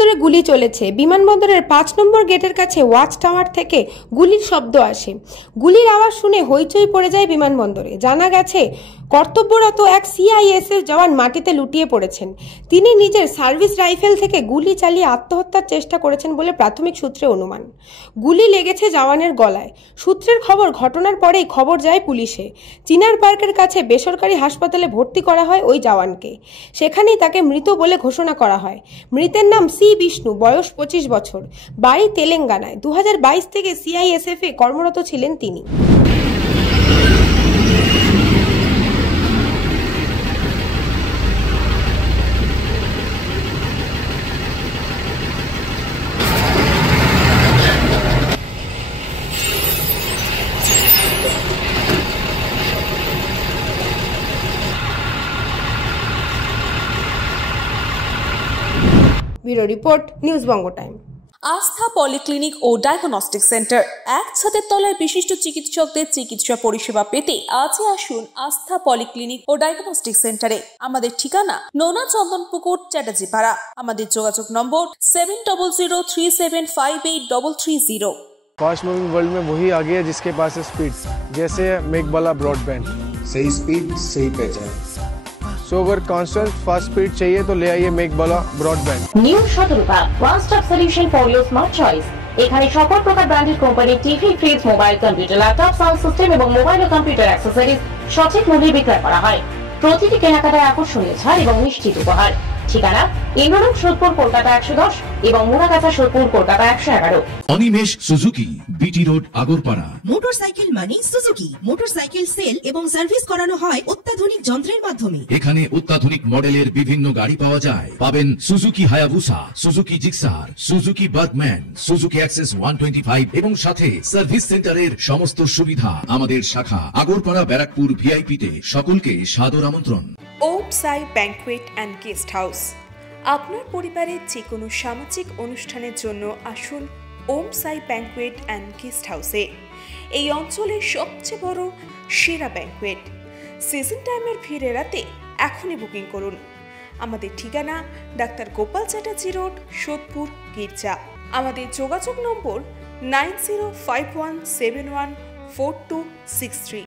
বিমানবন্দরে গুলি চলেছে। বিমানবন্দরের ৫ নম্বর গেটের কাছে ওয়াচ টাওয়ার থেকে গুলির শব্দ আসে। গুলির আওয়াজ শুনে হইচই পড়ে যায় বিমানবন্দরে। জানা গেছে কর্তব্যরত এক সিআইএসএফ জওয়ান মাটিতে লুটিয়ে পড়েছেন। তিনি নিজের সার্ভিস রাইফেল থেকে গুলি চালিয়ে আত্মহত্যার চেষ্টা করেছেন বলে প্রাথমিক সূত্রে অনুমান। গুলি লেগেছে জওয়ানের গলায়। সূত্রের খবর, ঘটনার পরেই খবর যায় পুলিশে। চিনার পার্কের কাছে বেসরকারি হাসপাতালে ভর্তি করা হয় ওই জওয়ানকে। সেখানেই তাকে মৃত বলে ঘোষণা করা হয়। মৃতের নাম সি বিষ্ণু, বয়স 25 বছর, বাড়ি তেলেঙ্গানায়। 2022 থেকে সিআইএসএফ এ কর্মরত ছিলেন তিনি। ব্যুরো রিপোর্ট, নিউজ বঙ্গ টাইম। আস্থা পলিক্লিনিক ও ডায়াগনস্টিক সেন্টার, এক ছাদের তলায় বিশিষ্ট চিকিৎসকদের চিকিৎসা পরিষেবা পেতে আজই আসুন আস্থা পলিক্লিনিক ও ডায়াগনস্টিক সেন্টারে। আমাদের ঠিকানা নোনা চন্দনপুকুর, চ্যাটার্জিপাড়া। আমাদের যোগাযোগ নম্বর 7003758330। फास्ट मूविंग वर्ल्ड में वही आगे है जिसके पास है स्पीड, जैसे मेघबाला ब्रॉडबैंड। सही स्पीड, सही पहचान। सो अगर कांस्टेंट फास्ट स्पीड चाहिए तो ले आइए Meghbala broadband. New Shatarupa one stop solution for your smart choice. এখানে সকল প্রকার ব্র্যান্ডেড কোম্পানির TV, fridge, mobile, computer, laptop, sound system এবং মোবাইল ও কম্পিউটার অ্যাক্সেসরিজ সঠিক মূল্যে বিক্রয় করা হয়। প্রতিটি কেনাকাটায় আকর্ষণীয় ছাড় এবং নিশ্চিত উপহার। ঠিকানা ইন্দ্রনগর, সোদপুর, কলকাতা 110 এবং Muragachha, Sodepur, Kolkata 111। Animesh Suzuki, BT road, Agarpara. Motorcycle মানে সুজুকি। মোটরসাইকেল সেল এবং সার্ভিস করানো হয় অত্যাধুনিক যন্ত্রের মাধ্যমে। এখানে অত্যাধুনিক মডেলের বিভিন্ন গাড়ি পাওয়া যায়। পাবেন Suzuki Hayabusa, Suzuki Gixxer, Suzuki Bergman, Suzuki access 125 এবং সাথে সার্ভিস সেন্টারের সমস্ত সুবিধা। আমাদের শাখা আগরপাড়া, ব্যারাকপুর ভিআইপি তে। সকলকে সাদর আমন্ত্রণ। ওম সাই ব্যাংকুয়েট অ্যান্ড গেস্ট হাউস। আপনার পরিবারের যে কোনো সামাজিক অনুষ্ঠানের জন্য আসুন ওম সাই ব্যাংকুয়েট অ্যান্ড গেস্ট হাউসে। এই অঞ্চলের সবচেয়ে বড় সেরা ব্যাংকুয়েট। সিজন টাইমের ভিড় এড়াতে এখনই বুকিং করুন। আমাদের ঠিকানা ডাক্তার গোপাল চ্যাটার্জি রোড, সোদপুর, গির্জা। আমাদের যোগাযোগ নম্বর 9051714263।